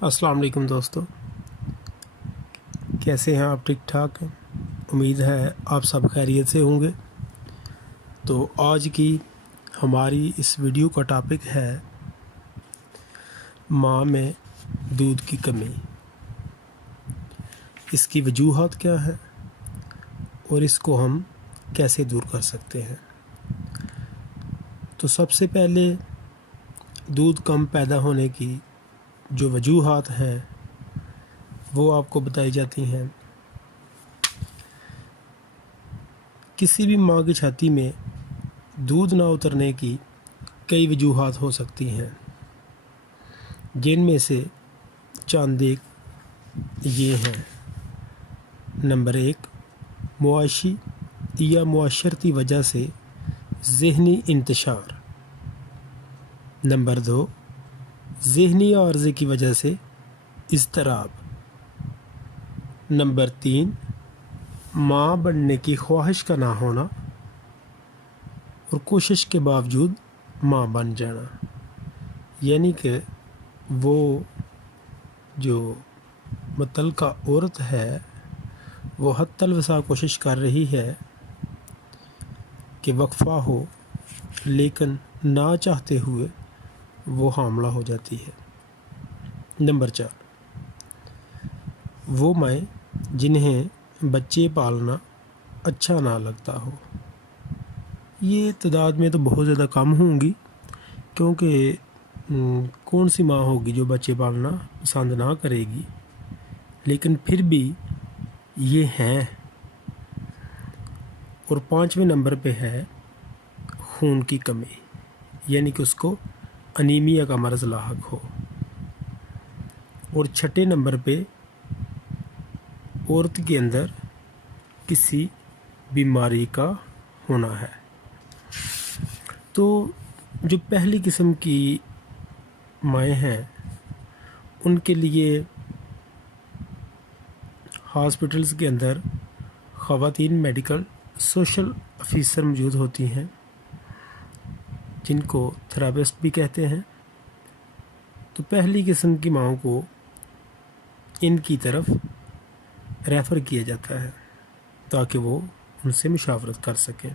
अस्सलाम वालेकुम दोस्तों, कैसे हैं आप? ठीक ठाक हैं? उम्मीद है आप सब खैरियत से होंगे। तो आज की हमारी इस वीडियो का टॉपिक है माँ में दूध की कमी। इसकी वजूहात क्या है और इसको हम कैसे दूर कर सकते हैं। तो सबसे पहले दूध कम पैदा होने की जो वजूहात हैं वो आपको बताई जाती हैं। किसी भी माँ की छाती में दूध ना उतरने की कई वजूहात हो सकती हैं, जिनमें से चंद एक ये हैं। नंबर 1, मुआशी या मुआशरती वजह से ज़हनी इंतशार। नंबर 2, ज़हनी आर्ज़े की वजह से इज़्तिराब। नंबर 3, माँ बनने की ख्वाहिश का ना होना और कोशिश के बावजूद माँ बन जाना, यानी कि वो जो मुतल्लिका औरत है वो हत्तल वसा कोशिश कर रही है कि वक्फ़ा हो, लेकिन ना चाहते हुए वो हामला हो जाती है। नंबर 4, वो माएँ जिन्हें बच्चे पालना अच्छा ना लगता हो। ये तादाद में तो बहुत ज़्यादा कम होंगी, क्योंकि कौन सी माँ होगी जो बच्चे पालना पसंद ना करेगी, लेकिन फिर भी ये हैं। और 5वें नंबर पे है खून की कमी, यानी कि उसको अनीमिया का मर्ज़ लाहक हो। और 6ठे नंबर पे औरत के अंदर किसी बीमारी का होना है। तो जो पहली किस्म की माएँ हैं उनके लिए हॉस्पिटल्स के अंदर ख़वातीन मेडिकल सोशल ऑफिसर मौजूद होती हैं, जिनको थेरेपिस्ट भी कहते हैं। तो पहली किस्म की माओं को इनकी तरफ रेफ़र किया जाता है ताकि वो उनसे मुशावरत कर सकें।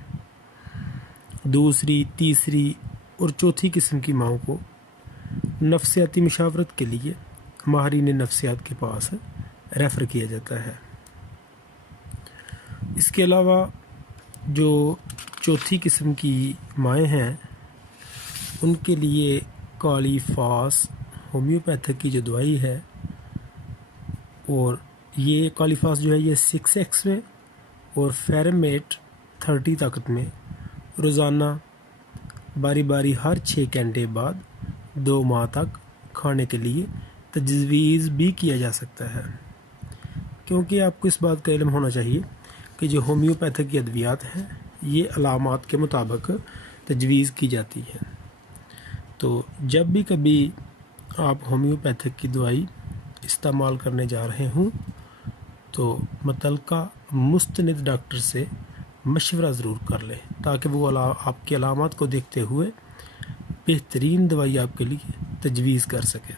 दूसरी, तीसरी और चौथी किस्म की माओं को नफ्सियाती मुशावरत के लिए माहिरीन नफ्सियात के पास रेफ़र किया जाता है। इसके अलावा जो चौथी किस्म की माएँ हैं उनके लिए कालीफास होम्योपैथिक की जो दवाई है, और ये कालीफास जो है ये 6x में और फेरमेट 30 ताकत में रोज़ाना बारी बारी हर 6 घंटे बाद 2 माह तक खाने के लिए तजवीज़ भी किया जा सकता है। क्योंकि आपको इस बात का इल्म होना चाहिए कि जो होम्योपैथिक की अद्वियात हैं ये अलामात के मुताबिक तजवीज़ की जाती हैं। तो जब भी कभी आप होम्योपैथिक की दवाई इस्तेमाल करने जा रहे हों तो मुतल्लिका मुस्तनिद डॉक्टर से मशवरा ज़रूर कर लें, ताकि वो आपकी अलामात को देखते हुए बेहतरीन दवाई आपके लिए तजवीज़ कर सकें।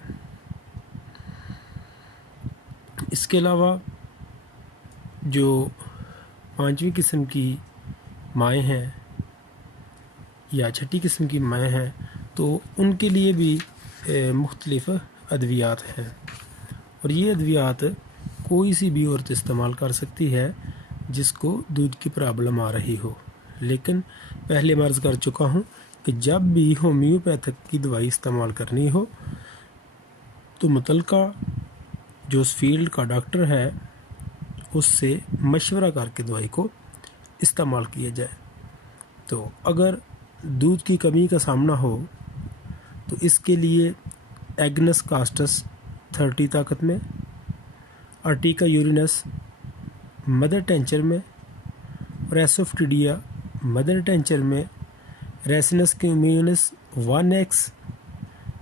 इसके अलावा जो 5वीं किस्म की माएँ हैं या 6ठी किस्म की माएँ हैं तो उनके लिए भी मुख्तलिफ़ अद्वियात हैं, और ये अद्वियात कोई सी भी औरत इस्तेमाल कर सकती है जिसको दूध की प्रॉब्लम आ रही हो। लेकिन पहले मैं अर्ज़ कर चुका हूँ कि जब भी होम्योपैथिक की दवाई इस्तेमाल करनी हो तो मुतल्लिका जो उस फील्ड का डॉक्टर है उससे मशवरा करके दवाई को इस्तेमाल किया जाए। तो अगर दूध की कमी का सामना हो तो इसके लिए एग्नस कास्टस 30 ताकत में, अर्टिका यूरिनस मदर टेंचर में, और एसोफ्टिडिया मदर टेंचर में, रेसिनस क्यूम्यूनस 1x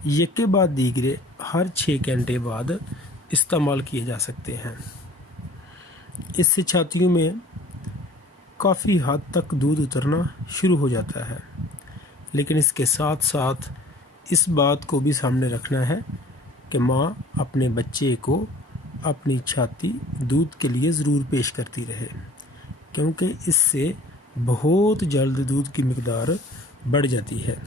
यके बाद दीगरे हर 6 घंटे बाद इस्तेमाल किए जा सकते हैं। इससे छातियों में काफ़ी हद तक दूध उतरना शुरू हो जाता है। लेकिन इसके साथ साथ इस बात को भी सामने रखना है कि माँ अपने बच्चे को अपनी छाती दूध के लिए ज़रूर पेश करती रहे, क्योंकि इससे बहुत जल्द दूध की मिकदार बढ़ जाती है।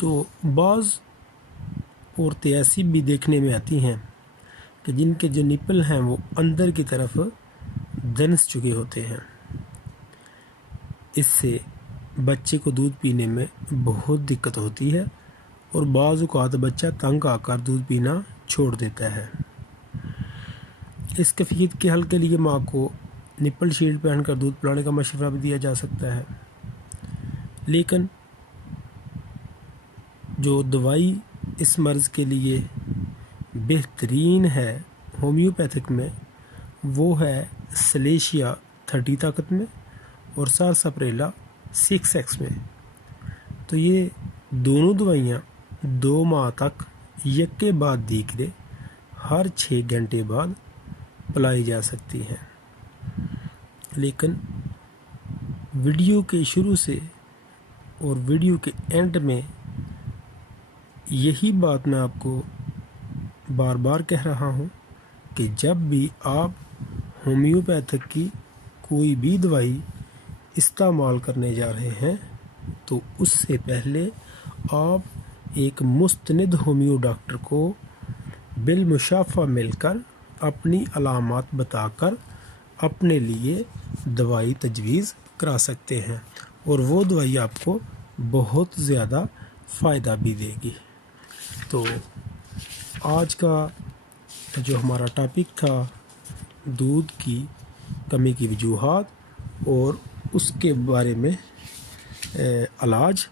तो बाज़ औरतें ऐसी भी देखने में आती हैं कि जिनके जो निपल हैं वो अंदर की तरफ दनस चुके होते हैं। इससे बच्चे को दूध पीने में बहुत दिक्कत होती है और बाज़ औक़ात बच्चा तंग आकर दूध पीना छोड़ देता है। इस कैफियत के हल के लिए माँ को निपल शील्ड पहनकर दूध पिलाने का मशवरा भी दिया जा सकता है। लेकिन जो दवाई इस मर्ज़ के लिए बेहतरीन है होम्योपैथिक में, वो है सलेशिया 30 ताकत में और सारसाप्रेला 6X में। तो ये दोनों दवाइयाँ 2 माह तक यके बाद दीकरे हर 6 घंटे बाद पिलाई जा सकती हैं। लेकिन वीडियो के शुरू से और वीडियो के एंड में यही बात मैं आपको बार बार कह रहा हूँ कि जब भी आप होम्योपैथिक की कोई भी दवाई इस्तेमाल करने जा रहे हैं तो उससे पहले आप एक मुस्तनिद होम्यो डॉक्टर को बिलमुशाफ़ा मिलकर अपनी अलामात बताकर अपने लिए दवाई तजवीज़ करा सकते हैं और वो दवाई आपको बहुत ज़्यादा फ़ायदा भी देगी। तो आज का जो हमारा टॉपिक था दूध की कमी की वजूहात और उसके बारे में इलाज,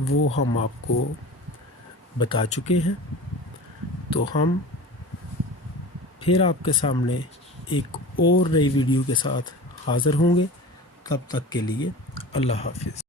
वो हम आपको बता चुके हैं। तो हम फिर आपके सामने एक और नई वीडियो के साथ हाज़िर होंगे। तब तक के लिए अल्लाह हाफ़िज़।